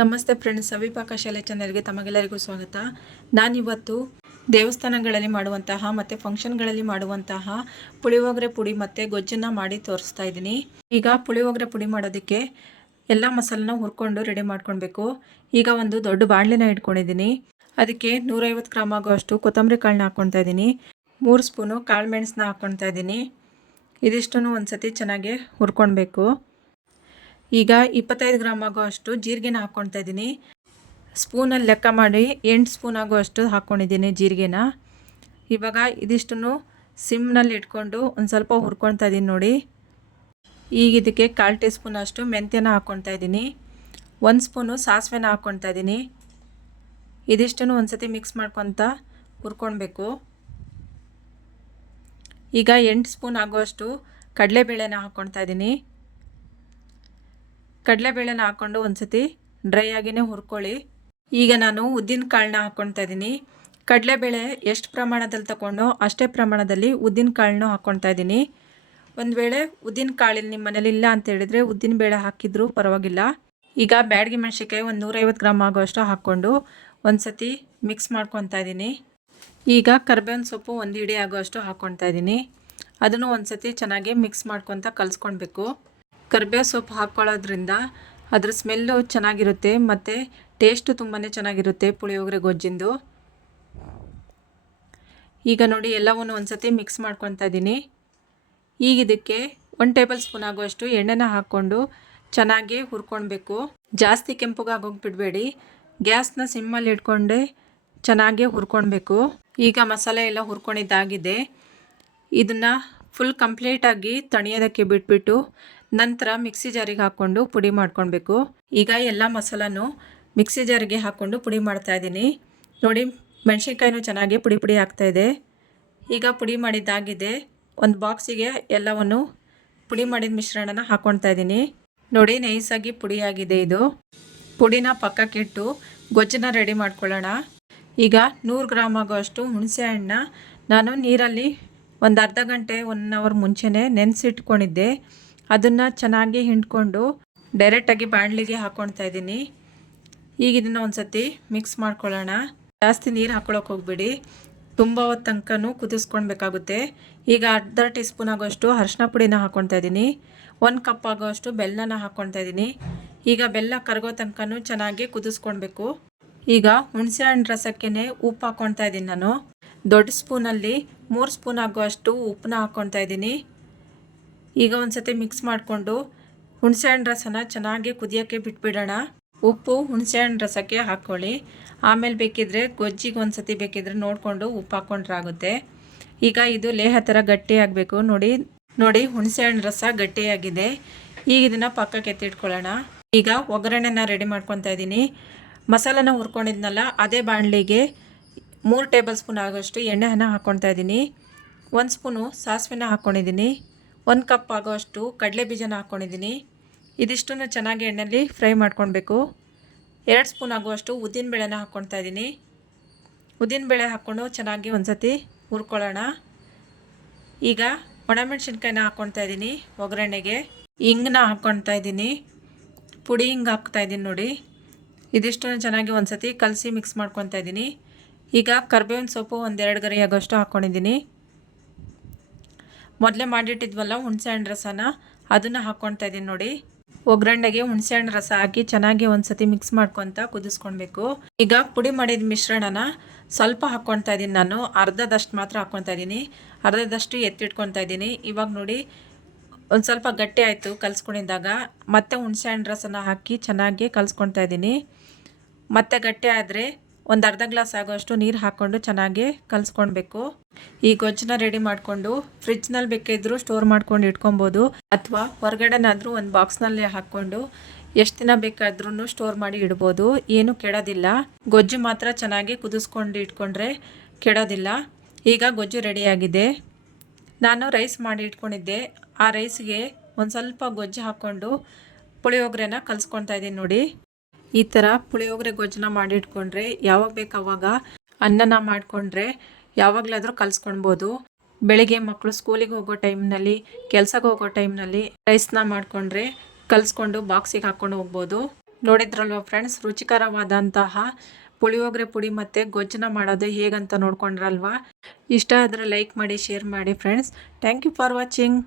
ನಮಸ್ತೆ ಫ್ರೆಂಡ್ಸ್ ಸವಿಪಾಕ ಶಾಲೆ ಚಾನಲ್ಗೆ ತಮಗೆಲ್ಲರಿಗೂ ಸ್ವಾಗತ. ನಾನಿವತ್ತು ದೇವಸ್ಥಾನಗಳಲ್ಲಿ ಮಾಡುವಂತಹ ಮತ್ತು ಫಂಕ್ಷನ್ಗಳಲ್ಲಿ ಮಾಡುವಂತಹ ಪುಳಿಯೋಗರೆ ಪುಡಿ ಮತ್ತು ಗೊಜ್ಜನ್ನು ಮಾಡಿ ತೋರಿಸ್ತಾ ಇದ್ದೀನಿ. ಈಗ ಪುಳಿಯೋಗರೆ ಪುಡಿ ಮಾಡೋದಕ್ಕೆ ಎಲ್ಲ ಮಸಾಲನ ಹುರ್ಕೊಂಡು ರೆಡಿ ಮಾಡ್ಕೊಳ್ಬೇಕು. ಈಗ ಒಂದು ದೊಡ್ಡ ಬಾಣಲೆನ ಇಟ್ಕೊಂಡಿದ್ದೀನಿ. ಅದಕ್ಕೆ ನೂರೈವತ್ತು ಗ್ರಾಮ್ ಆಗುವಷ್ಟು ಕೊತ್ತಂಬರಿ ಕಾಳನ್ನ ಹಾಕ್ಕೊಳ್ತಾ ಇದ್ದೀನಿ. ಮೂರು ಸ್ಪೂನು ಕಾಳು ಮೆಣಸನ್ನ ಹಾಕ್ಕೊಳ್ತಾ ಇದ್ದೀನಿ. ಇದಿಷ್ಟನ್ನು ಒಂದು ಸತಿ ಚೆನ್ನಾಗಿ ಹುರ್ಕೊಳ್ಬೇಕು. ಈಗ ಇಪ್ಪತ್ತೈದು ಗ್ರಾಮ್ ಆಗೋ ಅಷ್ಟು ಜೀರಿಗೆನ ಹಾಕ್ಕೊಳ್ತಾ ಇದ್ದೀನಿ. ಸ್ಪೂನಲ್ಲಿ ಲೆಕ್ಕ ಮಾಡಿ ಎಂಟು ಸ್ಪೂನ್ ಆಗೋ ಅಷ್ಟು ಹಾಕ್ಕೊಂಡಿದ್ದೀನಿ ಜೀರಿಗೆನ. ಇವಾಗ ಇದಿಷ್ಟು ಸಿಮ್ನಲ್ಲಿ ಇಟ್ಕೊಂಡು ಒಂದು ಸ್ವಲ್ಪ ಹುರ್ಕೊಳ್ತಾ ಇದ್ದೀನಿ ನೋಡಿ. ಈಗ ಇದಕ್ಕೆ ಕಾಲು ಟೀ ಸ್ಪೂನ್ ಅಷ್ಟು ಮೆಂತ್ಯನ ಹಾಕ್ಕೊಳ್ತಾ ಇದ್ದೀನಿ. ಒಂದು ಸ್ಪೂನು ಸಾಸಿವೆನ ಹಾಕ್ಕೊಳ್ತಾ ಇದ್ದೀನಿ. ಇದಿಷ್ಟನ್ನು ಒಂದು ಸತಿ ಮಿಕ್ಸ್ ಮಾಡ್ಕೊತ ಹುರ್ಕೊಳ್ಬೇಕು. ಈಗ ಎಂಟು ಸ್ಪೂನ್ ಆಗುವಷ್ಟು ಕಡಲೆಬೇಳೆನ ಹಾಕ್ಕೊಳ್ತಾ ಇದ್ದೀನಿ. ಕಡಲೆಬೇಳೆನ ಹಾಕ್ಕೊಂಡು ಒಂದು ಸತಿ ಡ್ರೈ ಆಗಿನೇ ಹುರ್ಕೊಳ್ಳಿ. ಈಗ ನಾನು ಉದ್ದಿನ ಕಾಳನ್ನ ಹಾಕ್ಕೊಳ್ತಾ ಇದ್ದೀನಿ ಕಡಲೆಬೇಳೆ ಎಷ್ಟು ಪ್ರಮಾಣದಲ್ಲಿ ತಗೊಂಡು ಅಷ್ಟೇ ಪ್ರಮಾಣದಲ್ಲಿ ಉದ್ದಿನ ಕಾಳನ್ನು ಹಾಕ್ಕೊಳ್ತಾ ಇದ್ದೀನಿ ಒಂದು ವೇಳೆ ಉದ್ದಿನ ಕಾಳಿಲ್ಲಿ ನಿಮ್ಮ ಮನೇಲಿ ಇಲ್ಲ ಅಂತ ಹೇಳಿದರೆ ಉದ್ದಿನ ಬೇಳೆ ಹಾಕಿದರೂ ಪರವಾಗಿಲ್ಲ. ಈಗ ಬ್ಯಾಡಗಿ ಮೆಣಸಿನ್ಕಾಯಿ ಒಂದು ನೂರೈವತ್ತು ಗ್ರಾಮ್ ಆಗೋಷ್ಟು ಹಾಕ್ಕೊಂಡು ಒಂದು ಸತಿ ಮಿಕ್ಸ್ ಮಾಡ್ಕೊತಾ ಇದ್ದೀನಿ ಈಗ ಕರ್ಬೇವಿನ ಸೊಪ್ಪು ಒಂದು ಹಿಡಿ ಆಗೋಷ್ಟು ಹಾಕ್ಕೊಳ್ತಾ ಇದ್ದೀನಿ ಅದನ್ನು ಒಂದು ಸತಿ ಚೆನ್ನಾಗಿ ಮಿಕ್ಸ್ ಮಾಡ್ಕೊತ ಕಲಿಸ್ಕೊಳ್ಬೇಕು. ಕರ್ಬೇವು ಸೊಪ್ಪು ಹಾಕ್ಕೊಳ್ಳೋದ್ರಿಂದ ಅದ್ರ ಸ್ಮೆಲ್ಲು ಚೆನ್ನಾಗಿರುತ್ತೆ, ಮತ್ತು ಟೇಸ್ಟು ತುಂಬಾ ಚೆನ್ನಾಗಿರುತ್ತೆ ಪುಳಿಯೋಗರೆ ಗೊಜ್ಜಿಂದು. ಈಗ ನೋಡಿ ಎಲ್ಲವನ್ನು ಒಂದು ಸತಿ ಮಿಕ್ಸ್ ಮಾಡ್ಕೊತಾ ಇದ್ದೀನಿ. ಈಗ ಇದಕ್ಕೆ ಒಂದು ಟೇಬಲ್ ಸ್ಪೂನ್ ಆಗುವಷ್ಟು ಎಣ್ಣೆನ ಹಾಕ್ಕೊಂಡು ಚೆನ್ನಾಗಿ ಹುರ್ಕೊಳ್ಬೇಕು. ಜಾಸ್ತಿ ಕೆಂಪುಗಾಗೋಗಿ ಬಿಡಬೇಡಿ ಗ್ಯಾಸ್ನ ಸಿಮ್ಮಲ್ಲಿ ಇಟ್ಕೊಂಡೆ ಚೆನ್ನಾಗಿ ಹುರ್ಕೊಳ್ಬೇಕು. ಈಗ ಮಸಾಲೆ ಎಲ್ಲ ಹುರ್ಕೊಂಡಿದ್ದಾಗಿದೆ. ಇದನ್ನು ಫುಲ್ ಕಂಪ್ಲೀಟಾಗಿ ತಣಿಯೋದಕ್ಕೆ ಬಿಟ್ಬಿಟ್ಟು ನಂತರ ಮಿಕ್ಸಿ ಜಾರಿಗೆ ಹಾಕ್ಕೊಂಡು ಪುಡಿ ಮಾಡ್ಕೊಳ್ಬೇಕು. ಈಗ ಎಲ್ಲ ಮಸಾಲನೂ ಮಿಕ್ಸಿ ಜಾರಿಗೆ ಹಾಕ್ಕೊಂಡು ಪುಡಿ ಮಾಡ್ತಾ ಇದ್ದೀನಿ. ನೋಡಿ, ಮೆಣಸಿನ್ಕಾಯಿನೂ ಚೆನ್ನಾಗಿ ಪುಡಿ ಪುಡಿ ಆಗ್ತಾಯಿದೆ ಈಗ ಪುಡಿ ಮಾಡಿದ್ದಾಗಿದೆ. ಒಂದು ಬಾಕ್ಸಿಗೆ ಎಲ್ಲವನ್ನು ಪುಡಿ ಮಾಡಿದ ಮಿಶ್ರಣನ ಹಾಕ್ಕೊಳ್ತಾ ಇದ್ದೀನಿ. ನೋಡಿ, ನೈಸಾಗಿ ಪುಡಿಯಾಗಿದೆ ಇದು. ಪುಡಿನ ಪಕ್ಕಕ್ಕಿಟ್ಟು ಗೊಜ್ಜನ್ನ ರೆಡಿ ಮಾಡ್ಕೊಳ್ಳೋಣ. ಈಗ ನೂರು ಗ್ರಾಮ್ ಆಗೋಷ್ಟು ಹಣ್ಣನ್ನ ನಾನು ನೀರಲ್ಲಿ ಒಂದು ಅರ್ಧ ಗಂಟೆ ಒನ್ ಅವರ್ ಮುಂಚೆನೇ ನೆನೆಸಿಟ್ಕೊಂಡಿದ್ದೆ. ಅದನ್ನು ಚೆನ್ನಾಗಿ ಹಿಂಡ್ಕೊಂಡು ಡೈರೆಕ್ಟಾಗಿ ಬಾಣಲಿಗೆ ಹಾಕ್ಕೊಳ್ತಾ ಇದ್ದೀನಿ. ಈಗ ಇದನ್ನು ಒಂದು ಸತಿ ಮಿಕ್ಸ್ ಮಾಡ್ಕೊಳ್ಳೋಣ. ಜಾಸ್ತಿ ನೀರು ಹಾಕ್ಕೊಳಕ್ಕೆ ಹೋಗ್ಬೇಡಿ. ತುಂಬ ತನಕನೂ ಕುದಿಸ್ಕೊಳ್ಬೇಕಾಗುತ್ತೆ. ಈಗ ಅರ್ಧ ಟೀ ಸ್ಪೂನ್ ಆಗೋಷ್ಟು ಅರಿಶಿನ ಪುಡಿನ ಹಾಕ್ಕೊಳ್ತಾ ಇದ್ದೀನಿ. ಒಂದು ಕಪ್ ಆಗೋಷ್ಟು ಬೆಲ್ಲನ ಹಾಕ್ಕೊಳ್ತಾ ಇದ್ದೀನಿ. ಈಗ ಬೆಲ್ಲ ಕರಗೋ ತನಕನೂ ಚೆನ್ನಾಗಿ ಕುದಿಸ್ಕೊಳ್ಬೇಕು. ಈಗ ಹುಣಸೆ ಹಣ್ಣು ರಸಕ್ಕೆ ಉಪ್ಪು ಹಾಕ್ಕೊಳ್ತಾ ಇದ್ದೀನಿ ನಾನು. ದೊಡ್ಡ ಸ್ಪೂನಲ್ಲಿ ಮೂರು ಸ್ಪೂನ್ ಆಗುವಷ್ಟು ಉಪ್ಪನ್ನ ಹಾಕ್ಕೊಳ್ತಾ ಇದ್ದೀನಿ. ಈಗ ಒಂದು ಸತಿ ಮಿಕ್ಸ್ ಮಾಡಿಕೊಂಡು ಹುಣಸೆಹಣ್ಣು ರಸನ ಚೆನ್ನಾಗಿ ಕುದಿಯೋಕ್ಕೆ ಬಿಟ್ಬಿಡೋಣ. ಉಪ್ಪು ಹುಣಸೆಹಣ್ಣು ರಸಕ್ಕೆ ಹಾಕ್ಕೊಳ್ಳಿ. ಆಮೇಲೆ ಬೇಕಿದ್ದರೆ ಗೊಜ್ಜಿಗೆ ಒಂದು ಸತಿ ಬೇಕಿದ್ರೆ ನೋಡಿಕೊಂಡು ಉಪ್ಪು ಹಾಕ್ಕೊಂಡ್ರಾಗುತ್ತೆ ಈಗ ಇದು ಲೇಹ ಥರ ಗಟ್ಟಿ ಆಗಬೇಕು. ನೋಡಿ ನೋಡಿ ಹುಣಸೆಹಣ್ಣು ರಸ ಗಟ್ಟಿಯಾಗಿದೆ ಈಗ ಇದನ್ನು ಪಕ್ಕಕ್ಕೆ ಎತ್ತಿಟ್ಕೊಳ್ಳೋಣ. ಈಗ ಒಗ್ಗರಣೆನ ರೆಡಿ ಮಾಡ್ಕೊತಾ ಇದ್ದೀನಿ. ಮಸಾಲನ ಹುರ್ಕೊಂಡಿದ್ನಲ್ಲ, ಅದೇ ಬಾಣಲಿಗೆ ಮೂರು ಟೇಬಲ್ ಸ್ಪೂನ್ ಆಗೋಷ್ಟು ಎಣ್ಣೆನ ಹಾಕ್ಕೊಳ್ತಾ ಇದ್ದೀನಿ. ಒಂದು ಸ್ಪೂನು ಸಾಸಿವೆನ ಹಾಕ್ಕೊಂಡಿದ್ದೀನಿ ಒಂದು ಕಪ್ ಆಗೋಷ್ಟು ಕಡಲೆ ಬೀಜನ ಹಾಕ್ಕೊಂಡಿದ್ದೀನಿ ಇದಿಷ್ಟನ್ನು ಚೆನ್ನಾಗಿ ಎಣ್ಣೆಯಲ್ಲಿ ಫ್ರೈ ಮಾಡ್ಕೊಳ್ಬೇಕು ಎರಡು ಸ್ಪೂನ್ ಆಗುವಷ್ಟು ಉದ್ದಿನಬೇಳೆನ ಹಾಕ್ಕೊಳ್ತಾ ಇದ್ದೀನಿ. ಉದ್ದಿನಬೇಳೆ ಹಾಕ್ಕೊಂಡು ಚೆನ್ನಾಗಿ ಒಂದು ಸತಿ ಹುರ್ಕೊಳ್ಳೋಣ. ಈಗ ಒಣಮೆಣ್ಸಿನ್ಕಾಯಿನ ಹಾಕ್ಕೊಳ್ತಾ ಇದ್ದೀನಿ ಒಗ್ಗರಣೆಗೆ. ಹಿಂಗನ್ನ ಹಾಕ್ಕೊಳ್ತಾ ಇದ್ದೀನಿ. ಪುಡಿ ಹಿಂಗೆ ಹಾಕ್ತಾ ಇದ್ದೀನಿ ನೋಡಿ. ಇದಿಷ್ಟನ್ನು ಚೆನ್ನಾಗಿ ಒಂದು ಸತಿ ಕಲಸಿ ಮಿಕ್ಸ್ ಮಾಡ್ಕೊತಾ ಇದ್ದೀನಿ. ಈಗ ಕರ್ಬೇವಿನ ಸೊಪ್ಪು ಒಂದೆರಡು ಗರಿ ಆಗೋಷ್ಟು ಹಾಕ್ಕೊಂಡಿದ್ದೀನಿ ಮೊದಲೇ ಮಾಡಿಟ್ಟಿದ್ವಲ್ಲ ಹುಣಸೆಹಣ್ಣು ರಸನ? ಅದನ್ನು ಹಾಕ್ಕೊಳ್ತಾ ಇದ್ದೀನಿ ನೋಡಿ. ಒಗ್ಗರಣೆಗೆ ಹುಣಸೆಹಣ್ಣು ರಸ ಹಾಕಿ ಚೆನ್ನಾಗಿ ಒಂದ್ಸತಿ ಮಿಕ್ಸ್ ಮಾಡ್ಕೊತ ಕುದಿಸ್ಕೊಳ್ಬೇಕು. ಈಗ ಪುಡಿ ಮಾಡಿದ ಮಿಶ್ರಣನ ಸ್ವಲ್ಪ ಹಾಕ್ಕೊಳ್ತಾ ಇದ್ದೀನಿ ನಾನು. ಅರ್ಧದಷ್ಟು ಮಾತ್ರ ಹಾಕ್ಕೊತಾ ಇದ್ದೀನಿ ಅರ್ಧದಷ್ಟು ಎತ್ತಿಟ್ಕೊತಾ ಇದ್ದೀನಿ ಇವಾಗ ನೋಡಿ, ಒಂದು ಸ್ವಲ್ಪ ಗಟ್ಟಿ ಆಯಿತು ಕಲಿಸ್ಕೊಂಡಿದ್ದಾಗ. ಮತ್ತೆ ಹುಣಸೆಹಣ್ಣು ರಸನ ಹಾಕಿ ಚೆನ್ನಾಗಿ ಕಲಿಸ್ಕೊಳ್ತಾ ಇದ್ದೀನಿ ಮತ್ತೆ ಗಟ್ಟಿ ಆದರೆ ಒಂದು ಅರ್ಧ ಗ್ಲಾಸ್ ಆಗೋಷ್ಟು ನೀರು ಹಾಕ್ಕೊಂಡು ಚೆನ್ನಾಗಿ ಕಲಿಸ್ಕೊಳ್ಬೇಕು. ಈ ಗೊಜ್ಜನ್ನ ರೆಡಿ ಮಾಡಿಕೊಂಡು ಫ್ರಿಜ್ನಲ್ಲಿ ಬೇಕಿದ್ರೂ ಸ್ಟೋರ್ ಮಾಡ್ಕೊಂಡು ಇಟ್ಕೊಬೋದು. ಅಥವಾ ಹೊರಗಡೆನಾದರೂ ಒಂದು ಬಾಕ್ಸ್ನಲ್ಲಿ ಹಾಕ್ಕೊಂಡು ಎಷ್ಟು ದಿನ ಬೇಕಾದ್ರೂ ಸ್ಟೋರ್ ಮಾಡಿ ಇಡ್ಬೋದು. ಏನು ಕೆಡೋದಿಲ್ಲ. ಗೊಜ್ಜು ಮಾತ್ರ ಚೆನ್ನಾಗಿ ಕುದಿಸ್ಕೊಂಡು ಇಟ್ಕೊಂಡ್ರೆ ಕೆಡೋದಿಲ್ಲ. ಈಗ ಗೊಜ್ಜು ರೆಡಿಯಾಗಿದೆ ನಾನು ರೈಸ್ ಮಾಡಿ ಇಟ್ಕೊಂಡಿದ್ದೆ. ಆ ರೈಸ್ಗೆ ಒಂದು ಸ್ವಲ್ಪ ಗೊಜ್ಜು ಹಾಕ್ಕೊಂಡು ಪುಳಿಯೋಗರೆನ ಕಲಿಸ್ಕೊಳ್ತಾ ಇದ್ದೀನಿ ನೋಡಿ. ಈ ಥರ ಪುಳಿಯೋಗರೆ ಗೊಜ್ಜನ್ನ ಮಾಡಿಟ್ಕೊಂಡ್ರೆ ಯಾವಾಗ ಬೇಕು ಅವಾಗ ಅನ್ನನ ಮಾಡಿಕೊಂಡ್ರೆ ಯಾವಾಗಲಾದರೂ ಕಲಿಸ್ಕೊಳ್ಬೋದು ಬೆಳಿಗ್ಗೆ ಮಕ್ಕಳು ಸ್ಕೂಲಿಗೆ ಹೋಗೋ ಟೈಮ್ನಲ್ಲಿ ಕೆಲ್ಸಕ್ಕೆ ಹೋಗೋ ಟೈಮ್ನಲ್ಲಿ ರೈಸ್ನ ಮಾಡಿಕೊಂಡ್ರೆ ಕಲಿಸ್ಕೊಂಡು ಬಾಕ್ಸಿಗೆ ಹಾಕ್ಕೊಂಡು ಹೋಗ್ಬೋದು. ನೋಡಿದ್ರಲ್ವ ಫ್ರೆಂಡ್ಸ್, ರುಚಿಕರವಾದಂತಹ ಪುಳಿಯೋಗರೆ ಪುಡಿ ಮತ್ತು ಗೊಜ್ಜನ ಮಾಡೋದು ಹೇಗಂತ ನೋಡ್ಕೊಂಡ್ರಲ್ವಾ? ಇಷ್ಟ ಆದರೆ ಲೈಕ್ ಮಾಡಿ, ಶೇರ್ ಮಾಡಿ friends. Thank you for watching.